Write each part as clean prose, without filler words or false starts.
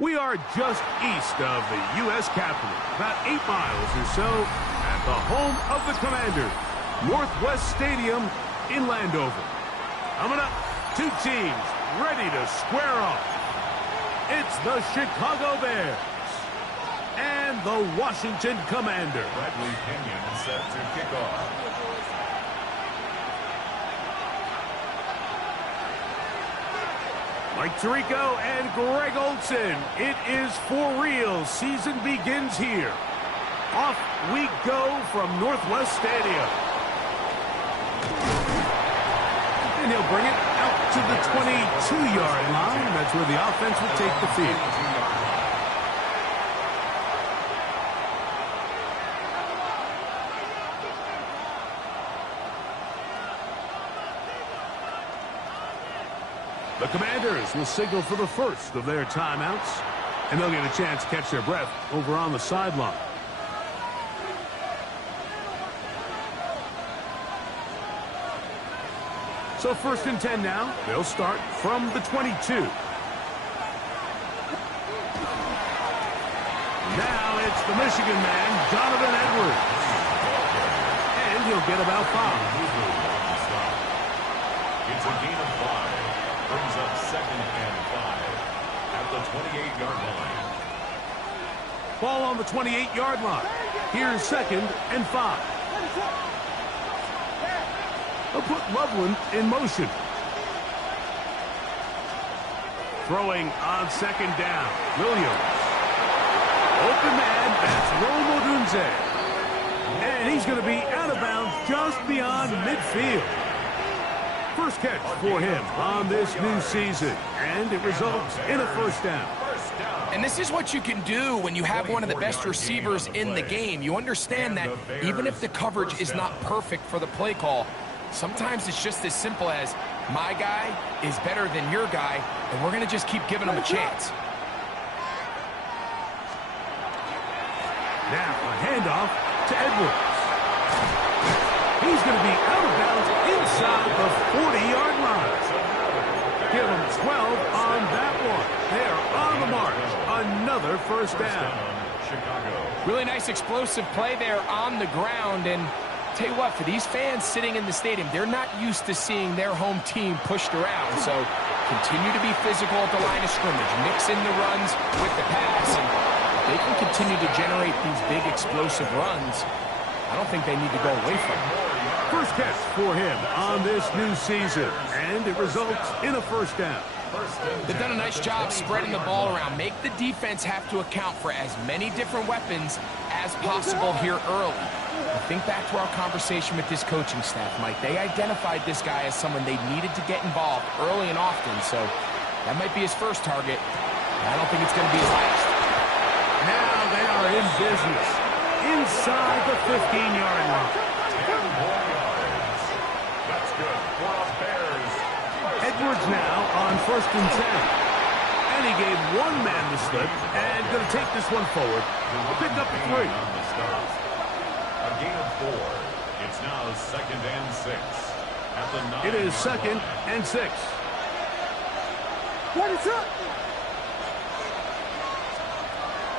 We are just east of the U.S. Capitol, about 8 miles or so, at the home of the Commanders, Northwest Stadium in Landover. Coming up, two teams ready to square off. It's the Chicago Bears and the Washington Commanders. Bradley Pinion set to kick off. Mike Tirico and Greg Olson. It is for real. Season begins here. Off we go from Northwest Stadium. And he'll bring it out to the 22-yard line. That's where the offense will take the field. The Commanders will signal for the first of their timeouts, and they'll get a chance to catch their breath over on the sideline. So 1st and 10 now. They'll start from the 22. Now it's the Michigan man, Donovan Edwards. And he'll get about 5. It's a gain of 5. Brings up 2nd and 5 at the 28-yard line. Ball on the 28-yard line. Here's 2nd and 5. They'll put Loveland in motion. Throwing on 2nd down. Williams. Open man, that's Rome Odunze. And he's going to be out of bounds just beyond midfield. First catch for him on this new season, and it results in a 1st down. And this is what you can do when you have one of the best receivers in the game. You understand that even if the coverage is not perfect for the play call, sometimes it's just as simple as my guy is better than your guy, and we're going to just keep giving him a chance. Now a handoff to Edwards. He's going to be out of bounds inside the 40-yard line. Give him 12 on that one. They're on the march. Another 1st down. Really nice explosive play there on the ground. And tell you what, for these fans sitting in the stadium, they're not used to seeing their home team pushed around. So continue to be physical at the line of scrimmage. Mix in the runs with the pass. And if they can continue to generate these big explosive runs, I don't think they need to go away from it. First catch for him on this new season, and it results in a 1st down. They've done a nice job spreading the ball around. Make the defense have to account for as many different weapons as possible here early. Think back to our conversation with this coaching staff, Mike. They identified this guy as someone they needed to get involved early and often, so that might be his first target. I don't think it's going to be his last. Now they are in business inside the 15-yard line. 10 more yards. That's good for the Bears. Edwards now on 1st and 10. And he gave one man the slip and going to take this one forward. Pick up the 3. A gain of 4. It's now 2nd and 6 at the 9. It is 2nd and 6. What is up?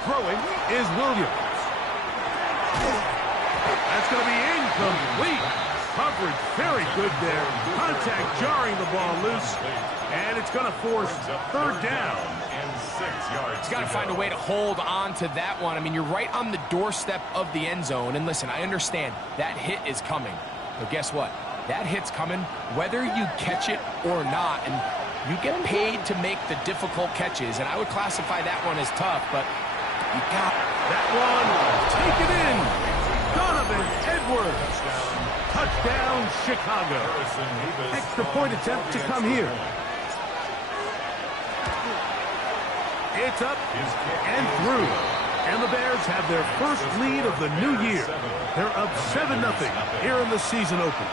Throwing is Williams. That's going to be incomplete. Coverage very good there. Contact jarring the ball loose. And it's going to force 3rd down. And 6 yards. He's got to find a way to hold on to that one. I mean, you're right on the doorstep of the end zone. And listen, I understand that hit is coming. But guess what? That hit's coming whether you catch it or not. And you get paid to make the difficult catches. And I would classify that one as tough, but you got that one. Take it in. Donovan Edwards. Touchdown, Chicago. Extra point attempt to come here. It's up and through. And the Bears have their first lead of the new year. They're up 7-0 here in the season opener.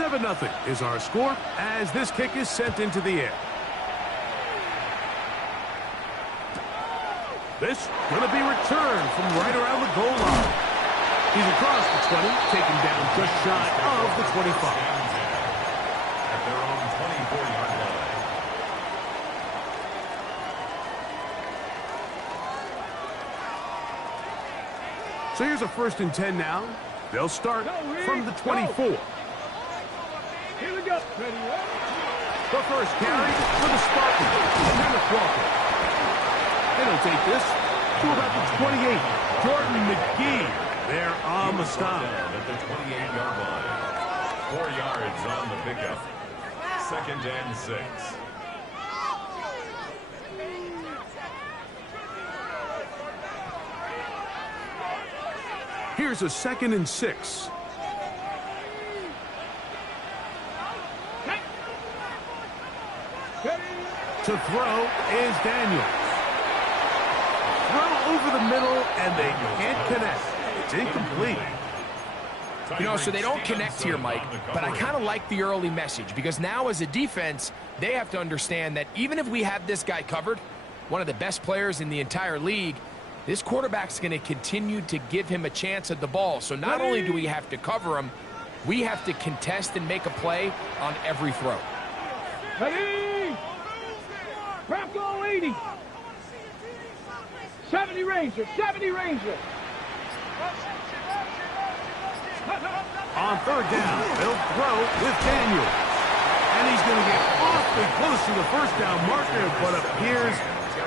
7-0 is our score as this kick is sent into the air. This going to be returned from right around the goal line. He's across the 20, taken down just shy of the 25. At their own 24-yard line. So here's a 1st and 10 now. They'll start from the 24. Here we go. The first carry for the Spartans. Kenneth Walker. And he'll take this to about the 28. Jordan McGee there on the stop. At the 28-yard line. 4 yards on the pickup. 2nd and 6. Here's a 2nd and 6. To throw is Daniels. Throw over the middle, and they can't connect. It's incomplete. You know, so they don't connect here, Mike, but I kind of like the early message because now as a defense, they have to understand that even if we have this guy covered, one of the best players in the entire league, this quarterback's going to continue to give him a chance at the ball. So not only do we have to cover him, we have to contest and make a play on every throw. Ready? Bronco 80. 70 Ranger. 70 Ranger. On 3rd down, they'll throw with Daniels. And he's going to get awfully close to the 1st down marker, but appears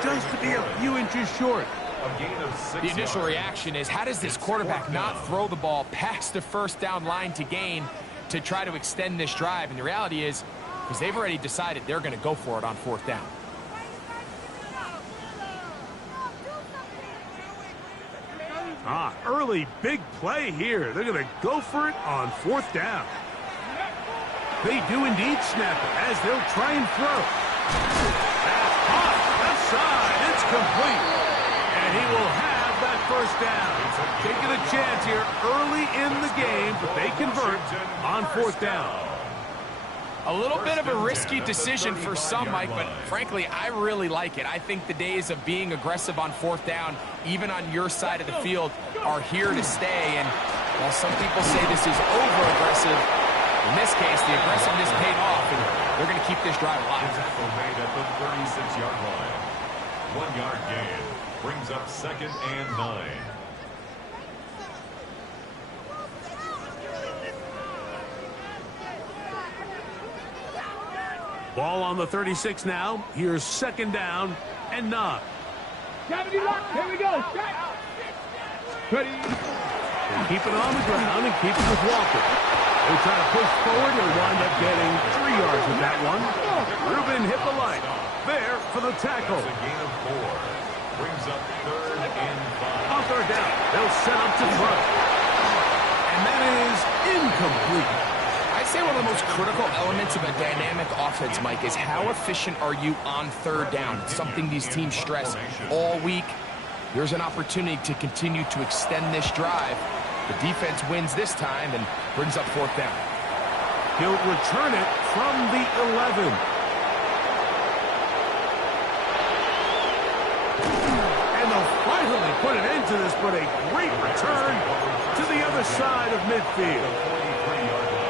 just to be a few inches short. A gain of 6 The initial yards. reaction is, how does this quarterback not throw the ball past the 1st down line to gain to try to extend this drive? And the reality is, because they've already decided they're going to go for it on 4th down. Early big play here. They're going to go for it on 4th down. They do indeed snap it as they'll try and throw. That's hot. Left side. It's complete. And he will have that 1st down. Taking a chance here early in the game, but they convert on 4th down. A little bit of a risky decision for some, Mike, but frankly, I really like it. I think the days of being aggressive on 4th down, even on your side of the field, are here to stay. And while some people say this is over-aggressive, in this case, the aggressiveness paid off, and they're going to keep this drive alive. Tackle made at the 36-yard line. 1-yard gain brings up 2nd and 9. Ball on the 36 now. Here's 2nd down and 9. 70 lock. Here we go. Ready? They keep it on the ground and keep it with Walker. They try to push forward. They'll wind up getting 3 yards with that one. Ruben hit the light. There for the tackle. That's a gain of 4. Brings up 3rd and 5. On 3rd down, they'll set up to throw. And that is incomplete. I'd say one of the most critical elements of a dynamic offense, Mike, is how efficient are you on 3rd down? It's something these teams stress all week. There's an opportunity to continue to extend this drive. The defense wins this time and brings up 4th down. He'll return it from the 11. And they'll finally put an end to this, but a great return to the other side of midfield. 43-yard line.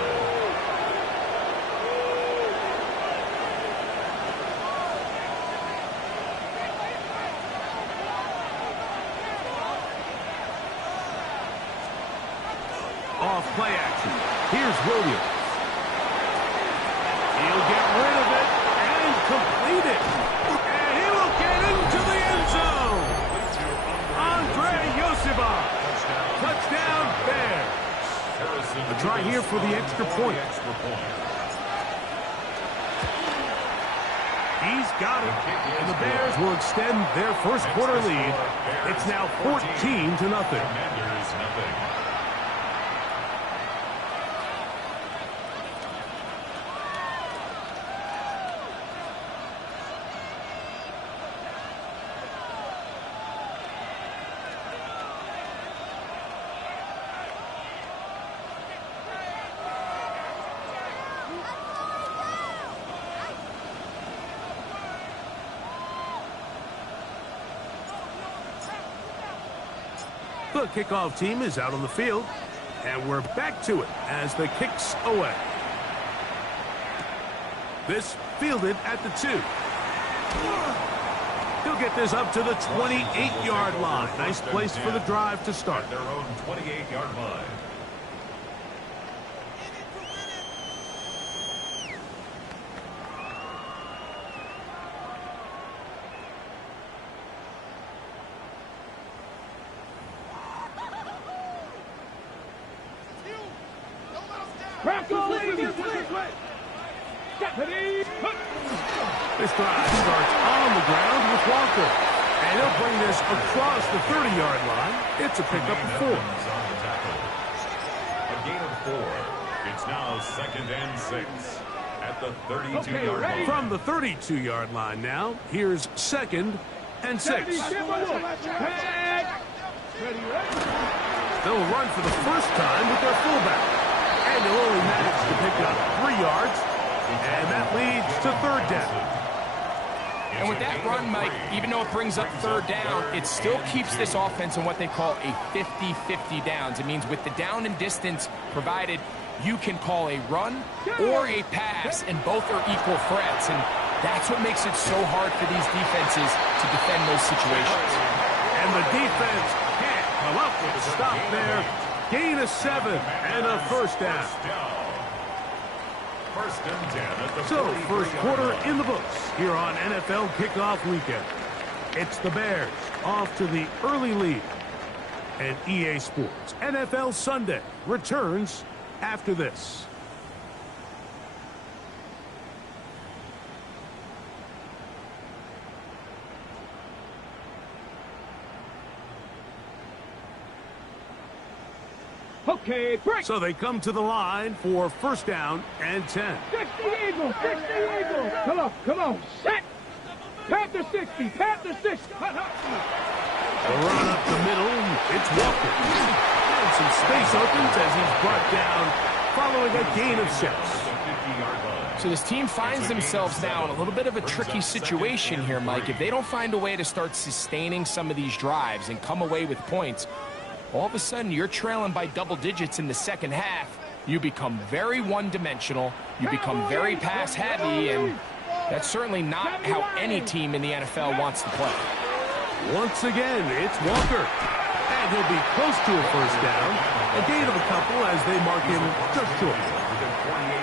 Off play action. Here's Williams. He'll get rid of it and complete it. And he will get into the end zone. Andre Yosibov. Touchdown Bears. A try here for the extra point. He's got it. And the Bears will extend their first quarter lead. It's now 14-0. Commanders, nothing. The kickoff team is out on the field, and we're back to it as the kick's away. This fielded at the 2. He'll get this up to the 28-yard line. Nice place for the drive to start. Their own 28-yard line. This drive starts on the ground with Walker. And he'll bring this across the 30-yard line. It's a pickup of 4. A gain of 4. It's now 2nd and 6 at the 32-yard line. From the 32-yard line now, here's 2nd and 6. They'll run for the first time with their fullback. And they'll only manage to pick up 3 yards. And that leads to 3rd down. And with that run, Mike, even though it brings up 3rd down, it still keeps this offense in what they call a 50-50 downs. It means with the down and distance provided, you can call a run or a pass, and both are equal threats. And that's what makes it so hard for these defenses to defend those situations. And the defense can't come up with a stop there. Gain of 7 and a 1st down. So, first quarter in the books here on NFL Kickoff Weekend. It's the Bears off to the early lead. And EA Sports NFL Sunday returns after this. Okay, break. So they come to the line for 1st down and 10. 60 Eagles, 60 Eagles. Come on, set. Panther 60, Panther 60. The run up the middle, it's Walker. And some space opens as he's brought down following a gain of 6. So this team finds themselves now in a little bit of a tricky situation here, Mike. If they don't find a way to start sustaining some of these drives and come away with points, all of a sudden you're trailing by double digits in the second half. You become very one-dimensional. You become very pass-heavy, and that's certainly not how any team in the NFL wants to play. Once again, it's Walker. And he'll be close to a 1st down. A gain of a couple as they mark him just short.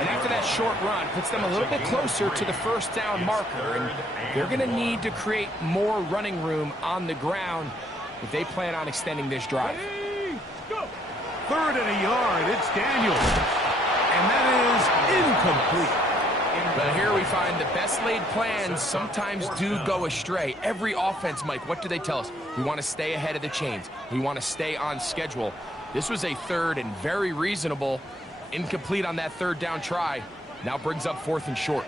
And after that short run, puts them a little bit closer to the 1st down marker. And they're going to need to create more running room on the ground if they plan on extending this drive. 3rd and a yard, it's Daniels. And that is incomplete. But here we find the best laid plans sometimes do go astray. Every offense, Mike, what do they tell us? We want to stay ahead of the chains. We want to stay on schedule. This was a 3rd and very reasonable. Incomplete on that 3rd down try. Now brings up 4th and short.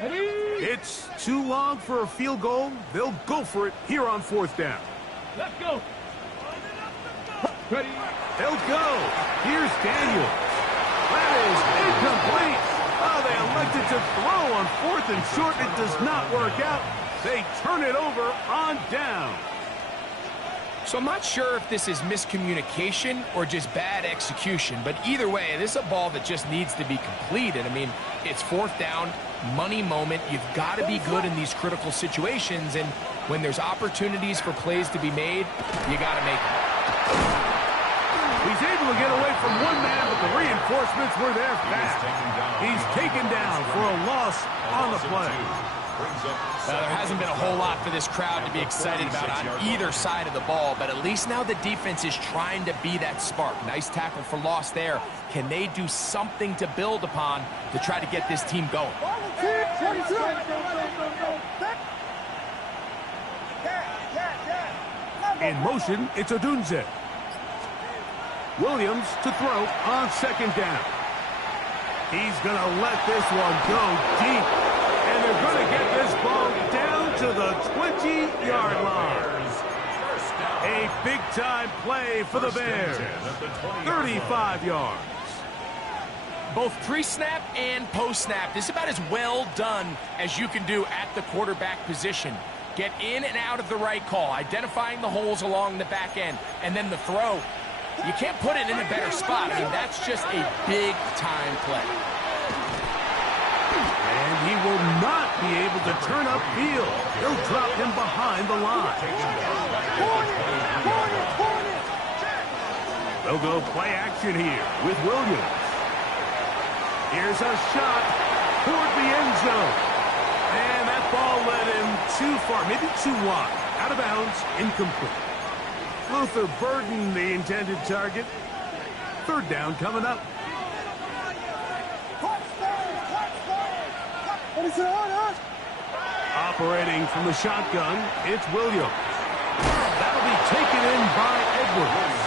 It's too long for a field goal. They'll go for it here on 4th down. Let's go. Ready. They'll go. Here's Daniels. That is incomplete. Oh, they elected to throw on 4th and short. It does not work out. They turn it over on down. So I'm not sure if this is miscommunication or just bad execution, but either way, this is a ball that just needs to be completed. I mean, it's 4th down, money moment. You've got to be good in these critical situations, and when there's opportunities for plays to be made, you got to make them. He's able to get away from one man, but the reinforcements were there fast. He's taken down for a loss on the play. There hasn't been a whole lot for this crowd to be excited about on either side of the ball, but at least now the defense is trying to be that spark. Nice tackle for loss there. Can they do something to build upon to try to get this team going? In motion, it's Odunze. Williams to throw on 2nd down. He's going to let this one go deep. And they're going to get this ball down to the 20-yard line. A big-time play for the Bears. 35 yards. Both pre-snap and post-snap, this is about as well done as you can do at the quarterback position. Get in and out of the right call, identifying the holes along the back end, and then the throw. You can't put it in a better spot. I mean, that's just a big-time play. And he will not be able to turn upfield. He'll drop him behind the line. They'll go play action here with Williams. Here's a shot toward the end zone. And that ball led him too far, maybe too wide. Out of bounds, incomplete. Luther burdened the intended target. Third down coming up. Operating from the shotgun, it's Williams. That'll be taken in by Edwards.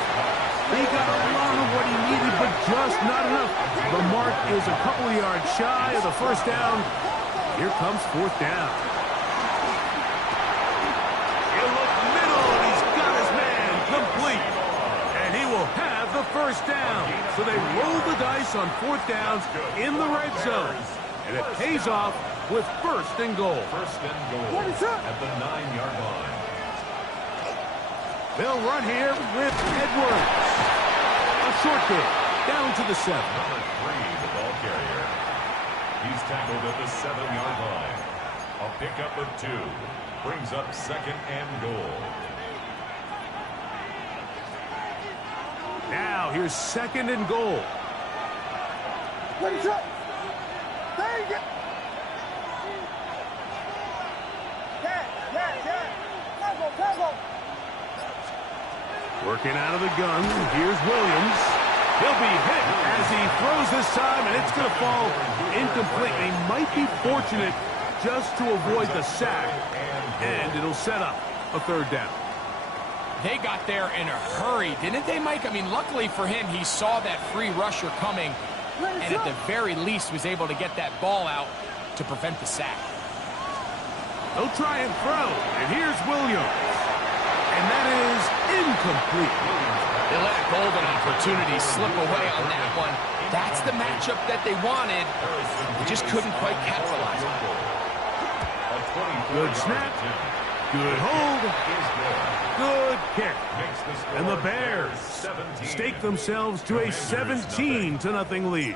He got a lot of what he needed, but just not enough. The mark is a couple of yards shy of the first down. Here comes fourth down. He'll look middle, and he's got his man complete. And he will have the first down. So they roll the dice on fourth downs in the red zone. And it pays off with first and goal. First and goal at the 9-yard line. They'll run here with Edwards. A short kick down to the 7. Number 3, the ball carrier. He's tackled at the 7-yard line. A pickup of 2. Brings up second and goal. Now here's second and goal. What is up? There you go. Working out of the gun. Here's Williams. He'll be hit as he throws this time, and it's going to fall incomplete. He might be fortunate just to avoid the sack, and it'll set up a third down. They got there in a hurry, didn't they, Mike? I mean, luckily for him, he saw that free rusher coming, and at the very least was able to get that ball out to prevent the sack. They'll try and throw, and here's Williams. And that is incomplete. They let a golden opportunity slip away on that one. That's the matchup that they wanted. They just couldn't quite capitalize on it. Good snap. Good hold. Good kick. And the Bears stake themselves to a 17-0 lead.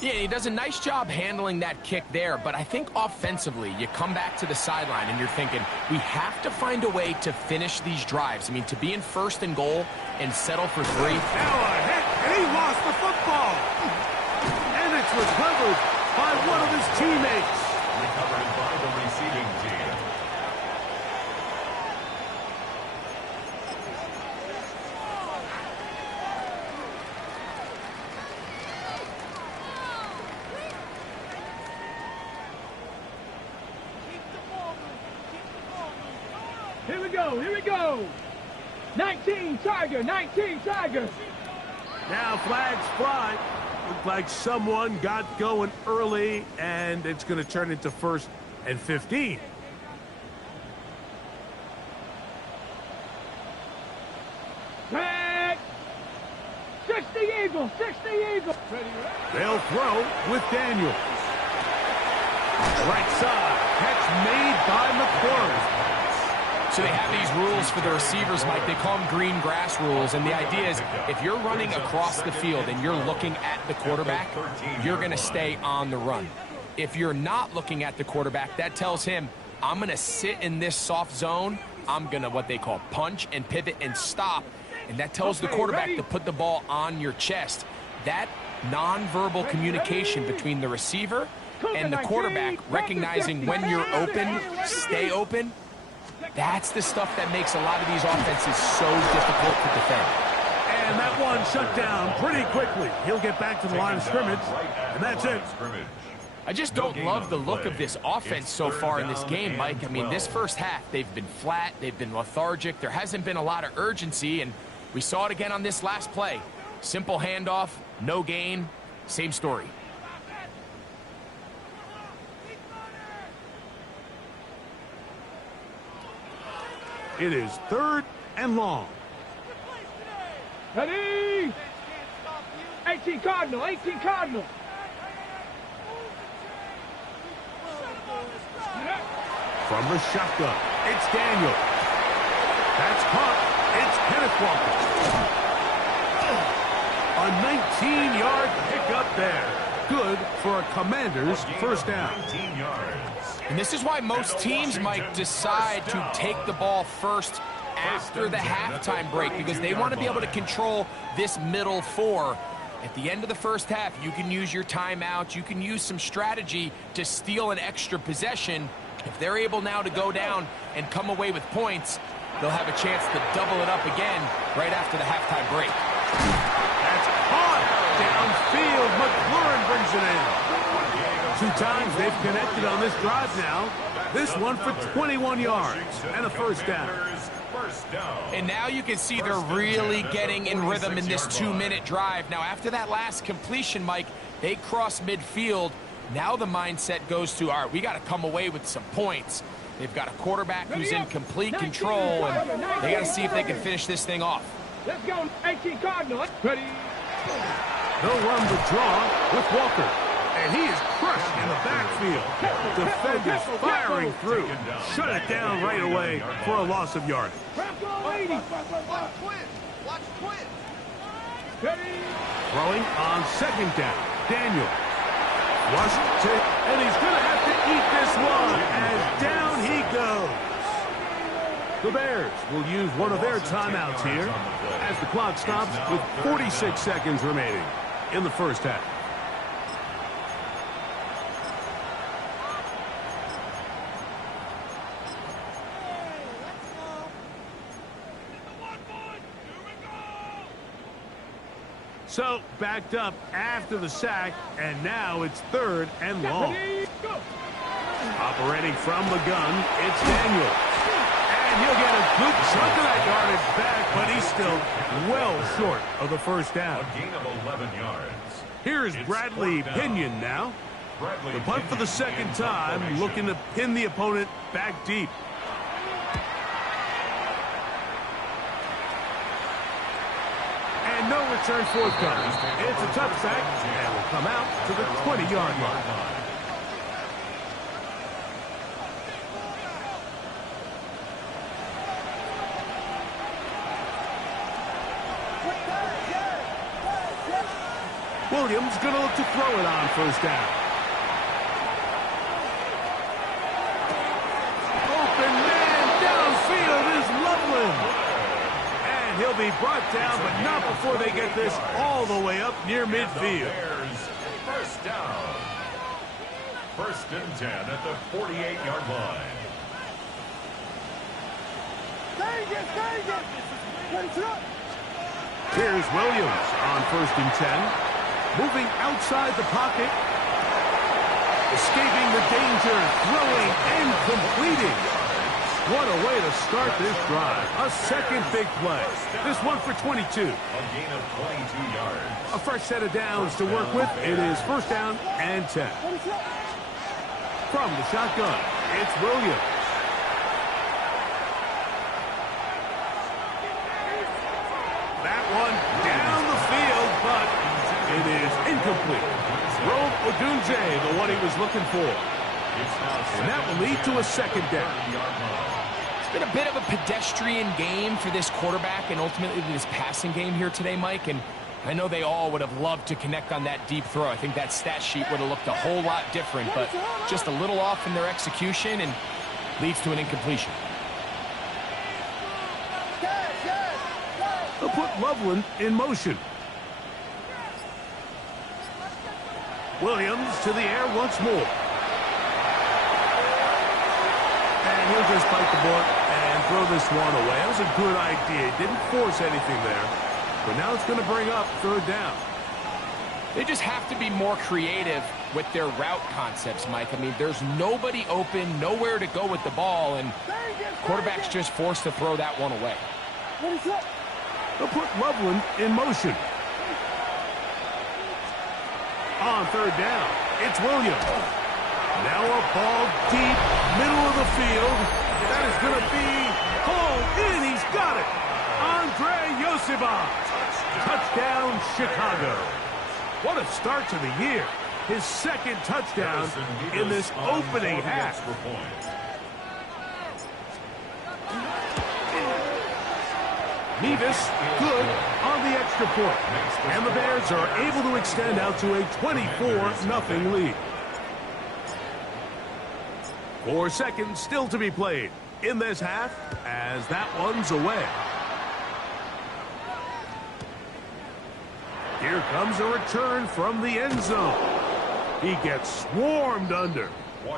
Yeah, he does a nice job handling that kick there, but I think offensively, you come back to the sideline and you're thinking, we have to find a way to finish these drives. I mean, to be in first and goal and settle for 3. Now a hit, and he lost the football. And it's recovered by one of his teammates. Recovered by the receiving team. Here we go. 19 Tiger, 19 Tiger. Now flags fly. Looked like someone got going early, and it's going to turn into first and 15. Tag. 60 Eagles, 60 Eagles. They'll throw with Daniels. Right side. Catch made by McCord. So they have these rules for the receivers, Mike. They call them green grass rules. And the idea is if you're running across the field and you're looking at the quarterback, you're going to stay on the run. If you're not looking at the quarterback, that tells him, I'm going to sit in this soft zone. I'm going to what they call punch and pivot and stop. And that tells the quarterback to put the ball on your chest. That nonverbal communication between the receiver and the quarterback, recognizing when you're open, stay open, that's the stuff that makes a lot of these offenses so difficult to defend. And that one shut down pretty quickly. He'll get back to the line of scrimmage, and that's it. I just don't love the look of this offense so far in this game, Mike. I mean, this first half, they've been flat, they've been lethargic, there hasn't been a lot of urgency, and we saw it again on this last play. Simple handoff, no gain, same story. It is third and long. Ready? 18 Cardinal, 18 Cardinal. From the shotgun, it's Daniel. That's caught. It's Kenneth Walker. A 19-yard pickup there. Good for a Commander's first down. 19 yards. And this is why most teams might decide to take the ball first after the halftime break, because they want to be able to control this middle four. At the end of the first half, you can use your timeout. You can use some strategy to steal an extra possession. If they're able now to go down and come away with points, they'll have a chance to double it up again right after the halftime break. That's caught downfield. McLaurin brings it in. 2 times they've connected on this drive now. This one for 21 yards and a first down. And now you can see they're really getting in rhythm in this 2-minute drive. Now, after that last completion, Mike, they cross midfield. Now the mindset goes to, all right, we got to come away with some points. They've got a quarterback who's in complete control, and they got to see if they can finish this thing off. Let's go, 18 Cardinals. Ready? They'll run the draw with Walker. And he is crushed in the backfield. Defenders firing through. Shut it down right away for a loss of yardage. Throwing on second down. Daniel. Washington. And he's going to have to eat this one. And down he goes. The Bears will use one of their timeouts here as the clock stops with 46 seconds remaining in the first half. So, backed up after the sack, and now it's 3rd and long. Operating from the gun, it's Daniel. And he'll get a good chunk of that yardage back, but he's still well short of the first down. A gain of 11 yards. Here's Bradley Pinion now. The punt for the second time, looking to pin the opponent back deep. And no return forthcoming. It's a touchback, and will come out to the 20-yard line. Williams going to look to throw it on first down. Open man downfield is Loveland. And he'll be brought down, but not before they get this all the way up near midfield. First down. 1st and 10 at the 48-yard line. Here's Williams on 1st and 10. Moving outside the pocket. Escaping the danger. Throwing and completing. What a way to start this drive. A second big play. This one for 22. A gain of 22 yards. A fresh set of downs to work with. It is 1st down and 10. From the shotgun, it's Williams. That one down the field, but it is incomplete. Rome Odunze, the one he was looking for. And that will lead to a second down. It's been a bit of a pedestrian game for this quarterback and ultimately this passing game here today, Mike. And I know they all would have loved to connect on that deep throw. I think that stat sheet would have looked a whole lot different, but just a little off in their execution and leads to an incompletion. They'll put Loveland in motion. Williams to the air once more. And he'll just bite the bullet and throw this one away. That was a good idea. He didn't force anything there. But now it's going to bring up 3rd down. They just have to be more creative with their route concepts, Mike. I mean, there's nobody open, nowhere to go with the ball, and quarterback's just forced to throw that one away. They'll put Loveland in motion. On 3rd down, it's Williams. Now a ball deep, middle of the field. That is going to be pulled in. He's got it. Andre Yosibach. Touchdown, Chicago. What a start to the year. His 2nd touchdown in this opening half. Mevis, good on the extra point. And the Bears are able to extend out to a 24-0 lead. 4 seconds still to be played in this half as that one's away. Here comes a return from the end zone. He gets swarmed under.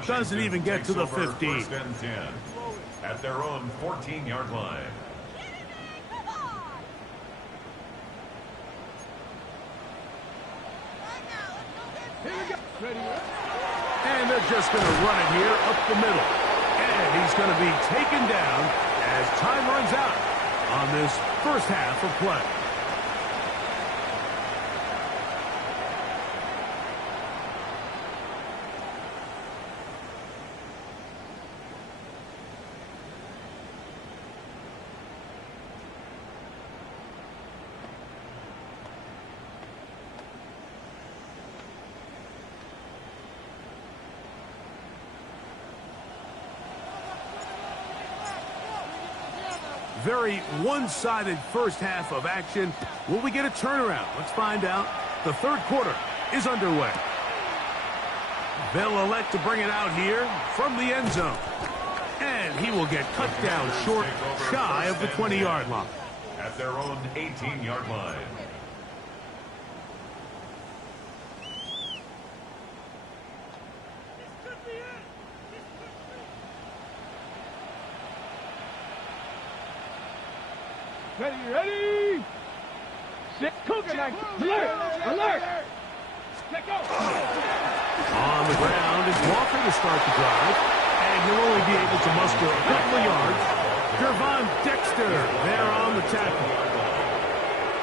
Doesn't even get to the 15. First and 10 at their own 14-yard line. And they're just going to run it here up the middle. And he's going to be taken down as time runs out on this first half of play. Very one-sided first half of action. Will we get a turnaround? Let's find out. The third quarter is underway. They'll elect to bring it out here from the end zone. And he will get cut down short, shy of the 20-yard line. At their own 18-yard line. Ready? Sit, Cougar, alert! Let go! On the ground is Walker to start the drive, and he'll only be able to muster a couple of yards. Gervon Dexter there on the tackle.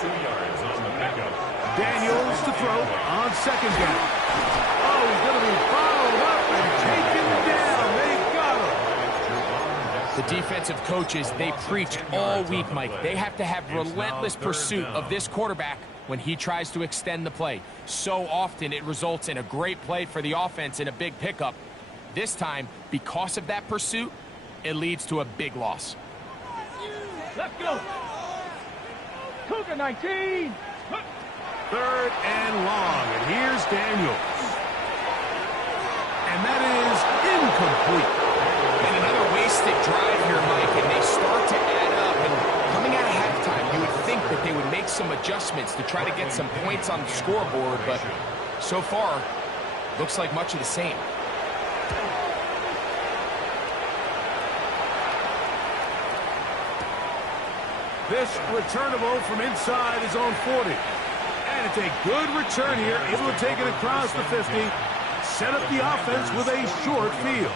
2 yards on the pickup. Daniels to throw on second down. Oh, he's going to be followed up and taken down. They got him. The defensive coaches, they preach all week, Mike. They have to have relentless pursuit of this quarterback when he tries to extend the play. So often it results in a great play for the offense and a big pickup. This time, because of that pursuit, it leads to a big loss. Let's go! Cougar 19! Third and long, and here's Daniels. And that is incomplete. And another wasted drive here, Mike, and they start to add up. And coming out of halftime, you would think that they would make some adjustments to try to get some points on the scoreboard, but so far, looks like much of the same. This returnable from inside his own 40. And it's a good return here, able to take it across the 50, set up the offense with a short field.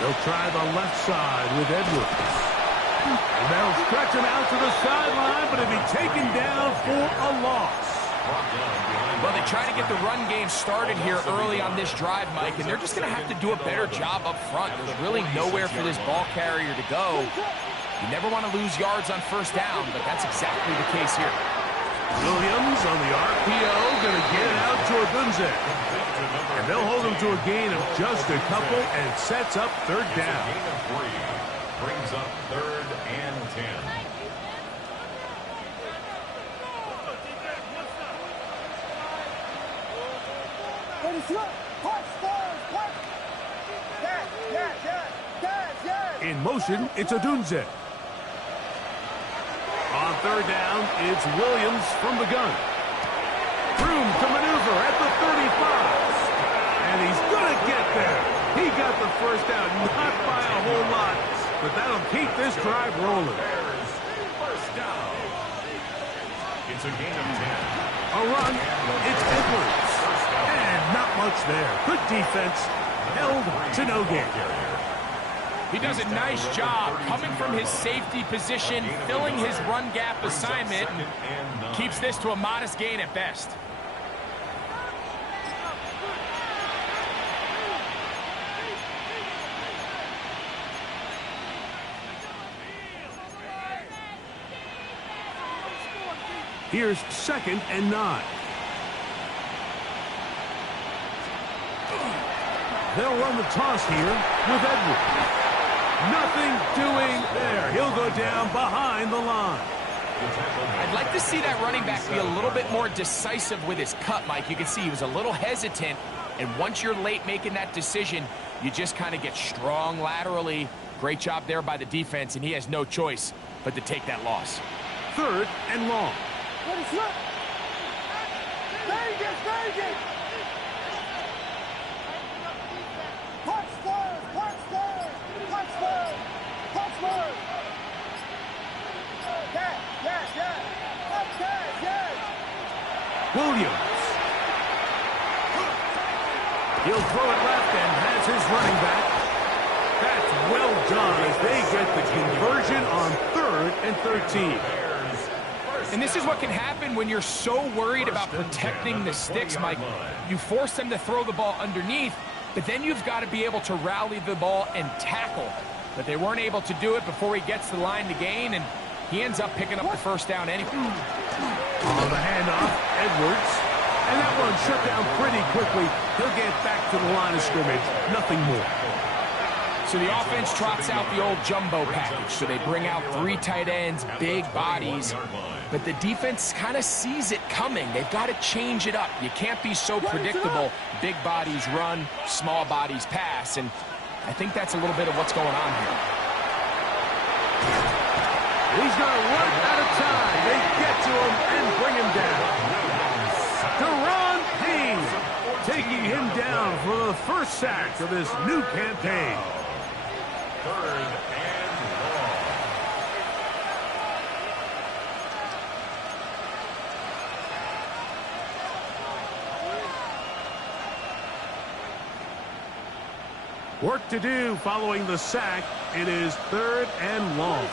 They'll try the left side with Edwards. And they'll stretch him out to the sideline, but he'll be taken down for a loss. Well, they try to get the run game started here early on this drive, Mike, and they're just going to have to do a better job up front. There's really nowhere for this ball carrier to go. You never want to lose yards on first down, but that's exactly the case here. Williams on the RPO, going to get it out to Odunze. And they'll hold him to a gain of just a couple and sets up third down. Brings up 3rd and 10. In motion, it's Odunze. On third down, it's Williams from the gun. Room to maneuver at the 35. And he's going to get there. He got the first down, not by a whole lot, but that'll keep this drive rolling. Bears, first down. It's a gain of 10. A run, it's Edwards. And not much there. Good defense, held to no gain. He does a nice job coming from his safety position, filling his run gap assignment, and keeps this to a modest gain at best. Here's 2nd and 9. They'll run the toss here with Edwards. Nothing doing there. He'll go down behind the line. I'd like to see that running back be a little bit more decisive with his cut, Mike. You can see he was a little hesitant, and once you're late making that decision, you just kind of get strong laterally. Great job there by the defense, and he has no choice but to take that loss. 3rd and long. Williams. He'll throw it left and has his running back. That's well done as they get the conversion on 3rd and 13. And this is what can happen when you're so worried about protecting the sticks, Mike. You force them to throw the ball underneath, but then you've got to be able to rally the ball and tackle. But they weren't able to do it before he gets the line to gain, and he ends up picking up the first down anyway. On the handoff, Edwards. And that one shut down pretty quickly. He'll get back to the line of scrimmage. Nothing more. So the offense trots out the old jumbo package. So they bring out 3 tight ends, big bodies. But the defense kind of sees it coming. They've got to change it up. You can't be so predictable. Big bodies run, small bodies pass. And I think that's a little bit of what's going on here. He's going to run out of time. They get to him and bring him down. Deron Payne taking him down for the first sack of this new campaign. 3rd and long. Work to do following the sack. It is 3rd and long.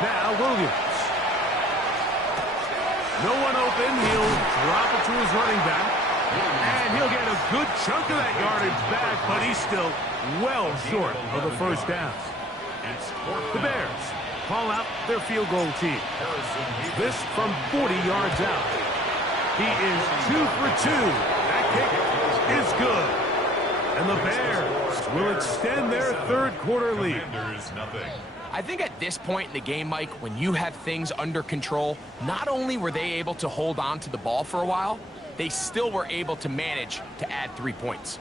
Now Williams. No one open. He'll drop it to his running back. And he'll get a good chunk of that yardage back, but he's still well short of the first down. The Bears call out their field goal team. This from 40 yards out. He is 2 for 2. That kick is good. And the Bears will extend their 3rd quarter lead. I think at this point in the game, Mike, when you have things under control, not only were they able to hold on to the ball for a while, they still were able to manage to add 3 points.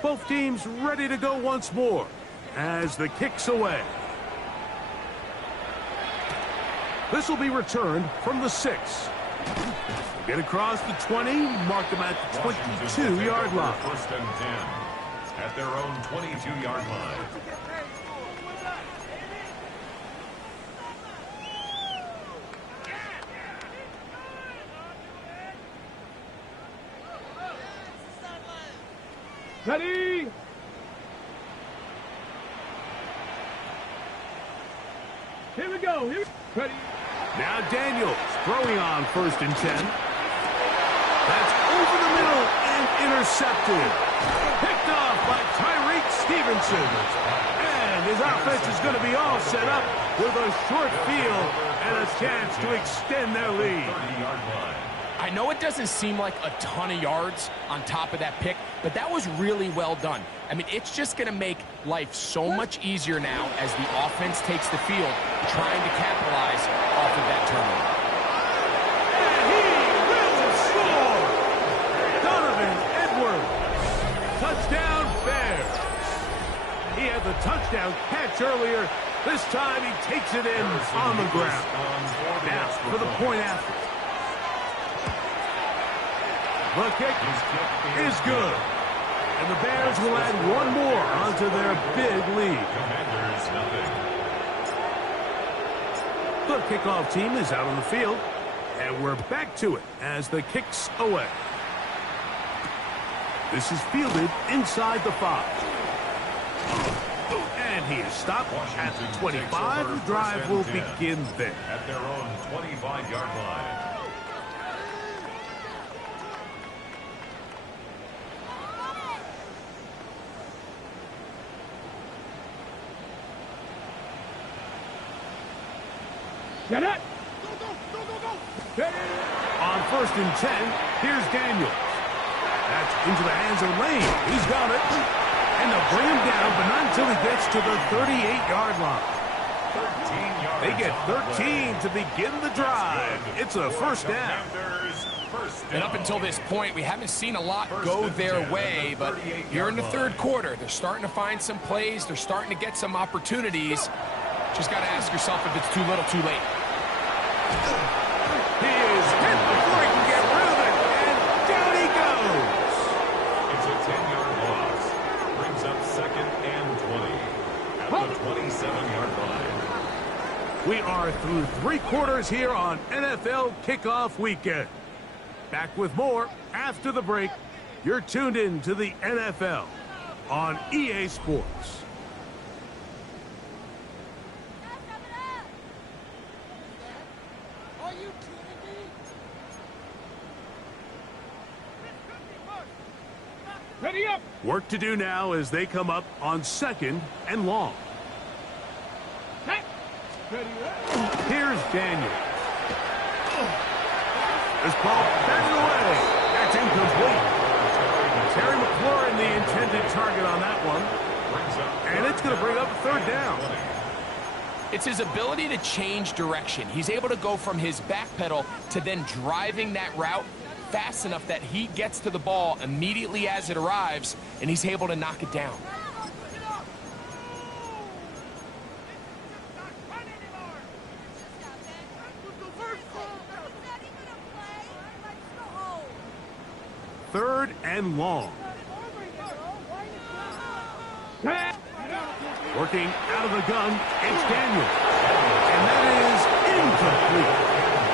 Both teams ready to go once more as the kick's away. This will be returned from the 6. Get across the 20, mark them at the 22-yard line. 1st and 10 at their own 22-yard line. Ready? Here we go. Ready? Now Daniels throwing on 1st and 10. That's over the middle and intercepted. Picked off by Tyreek Stevenson. And his offense is going to be all set up with a short field and a chance to extend their lead. 30-yard line. I know it doesn't seem like a ton of yards on top of that pick, but that was really well done. I mean, it's just going to make life so much easier now as the offense takes the field, trying to capitalize off of that turnover. And he will score! Donovan Edwards. Touchdown Bears. He had the touchdown catch earlier. This time he takes it in on the ground. Now for the point after. The kick is good. And the Bears will add one more onto their big lead. The kickoff team is out on the field. And we're back to it as the kick's away. This is fielded inside the 5. And he is stopped at the 25. The drive will begin there. At their own 25-yard line. Set it. On 1st and 10, here's Daniels. That's into the hands of Lane. He's got it. And they'll bring him down, but not until he gets to the 38-yard line. 13 yards. They get 13 to begin the drive. It's a first down. And up until this point, we haven't seen a lot go their way, but here in the third quarter, they're starting to find some plays. They're starting to get some opportunities. Just got to ask yourself if it's too little, too late. He is hit before he can get rid of it, and down he goes. It's a 10-yard loss. Brings up 2nd and 20 at the 27-yard line. We are through 3 quarters here on NFL Kickoff Weekend. Back with more after the break. You're tuned in to the NFL on EA Sports. Ready up. Work to do now as they come up on 2nd and long. Here's Daniel. This ball batted away. That's incomplete. Terry McLaurin, the intended target on that one. And it's going to bring up 3rd down. It's his ability to change direction. He's able to go from his back pedal to then driving that route fast enough that he gets to the ball immediately as it arrives, and he's able to knock it down. Third and long. Working out of the gun, it's Daniel. And that is incomplete.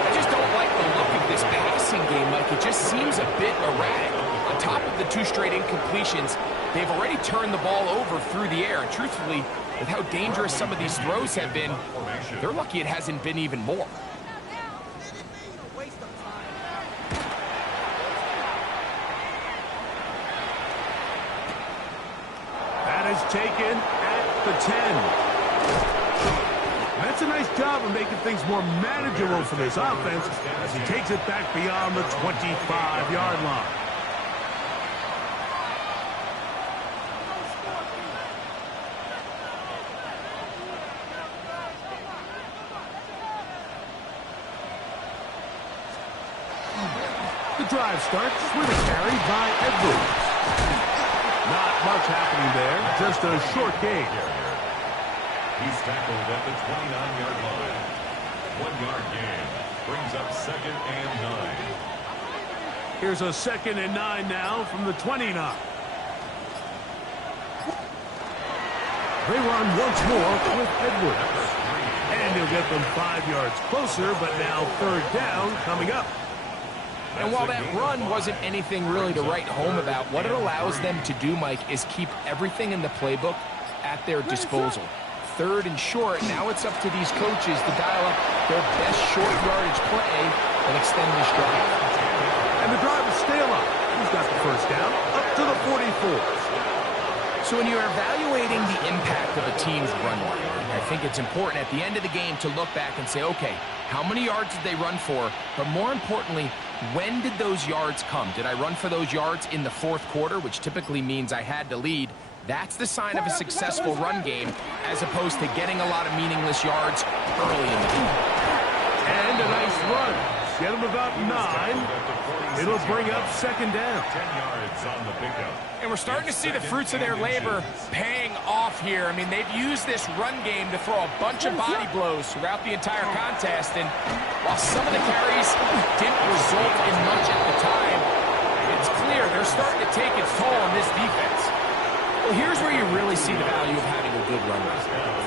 I just don't like the look of this passing game, Mike. It just seems a bit erratic. On top of the 2 straight incompletions, they've already turned the ball over through the air. And truthfully, with how dangerous some of these throws have been, they're lucky it hasn't been even more. Taken at the 10. That's a nice job of making things more manageable for this offense as he takes it back beyond the 25-yard line. The drive starts with a carry by Edwards. Not much happening there, just a short gain. He's tackled at the 29-yard line. 1-yard gain. Brings up 2nd and 9. Here's a 2nd and 9 now from the 29. They run once more with Edwards. And he'll get them 5 yards closer, but now 3rd down coming up. And while that run wasn't anything really to write home about, what it allows them to do, Mike, is keep everything in the playbook at their disposal. 3rd and short, now it's up to these coaches to dial up their best short yardage play and extend this drive. And the drive is still up. He's got the 1st down up to the 44. So when you're evaluating the impact of a team's run line, I think it's important at the end of the game to look back and say, okay, how many yards did they run for? But more importantly, when did those yards come? Did I run for those yards in the 4th quarter, which typically means I had to lead? That's the sign of a successful run game, as opposed to getting a lot of meaningless yards early in the game. And a nice run. Get him about 9. It'll bring up 2nd down. 10 yards on the pickup. And we're starting to see the fruits of their labor paying off here. I mean, they've used this run game to throw a bunch of body blows throughout the entire contest. And while some of the carries didn't result in much at the time, it's clear they're starting to take its toll on this defense. Well, here's where you really see the value of having a good run game.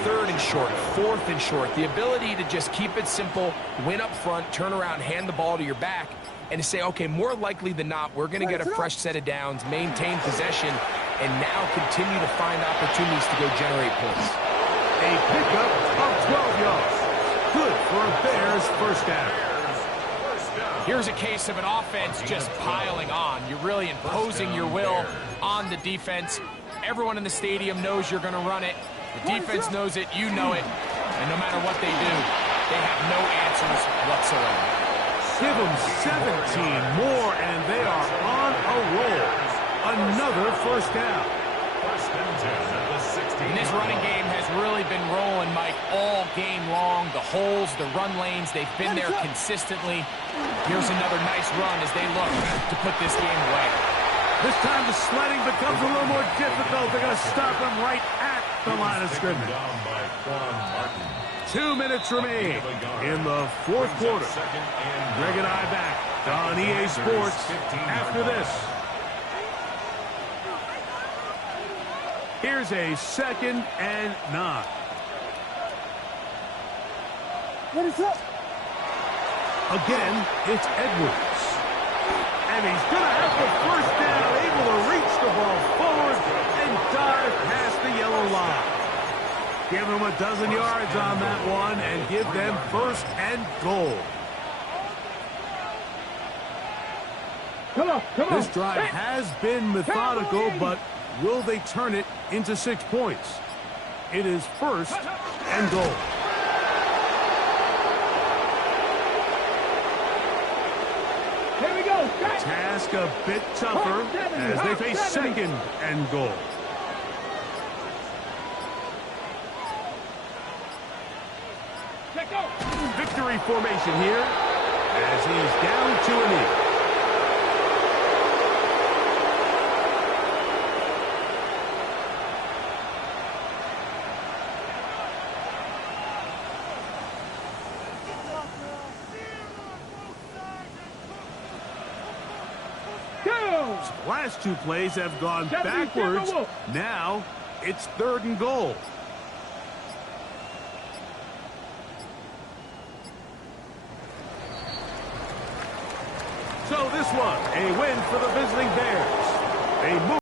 3rd and short, 4th and short. The ability to just keep it simple, win up front, turn around, hand the ball to your back, and to say, okay, more likely than not, we're going to get a fresh set of downs, maintain possession, and now continue to find opportunities to go generate points. A pickup of 12 yards. Good for a Bears 1st down. Here's a case of an offense just piling on. You're really imposing your will on the defense. Everyone in the stadium knows you're going to run it. The defense knows it. You know it. And no matter what they do, they have no answer. answers whatsoever. Give them 17 more, and they are on a roll. Another first down. First and 10 at the 16. And this running game has really been rolling, Mike, all game long. The holes, the run lanes, they've been there consistently. Here's another nice run as they look to put this game away. This time the sledding becomes a little more difficult. They're going to stop him right at the line of scrimmage. Down by Quan Martin. 2 minutes remain in the fourth quarter. Greg and I back on EA Sports after this. Here's a 2nd and 9. What is up? Again, it's Edwards. And he's going to have the first down, able to reach the ball forward and dive past the yellow line. Give them a dozen yards on that one and give them 1st and goal. Come on, come on. This drive has been methodical, but will they turn it into 6 points? It is 1st and goal. Here we go. Task a bit tougher as they face 2nd and goal. Victory formation here as he's down to a knee. The last 2 plays have gone backwards. Now it's 3rd and goal. So this one, a win for the visiting Bears. They move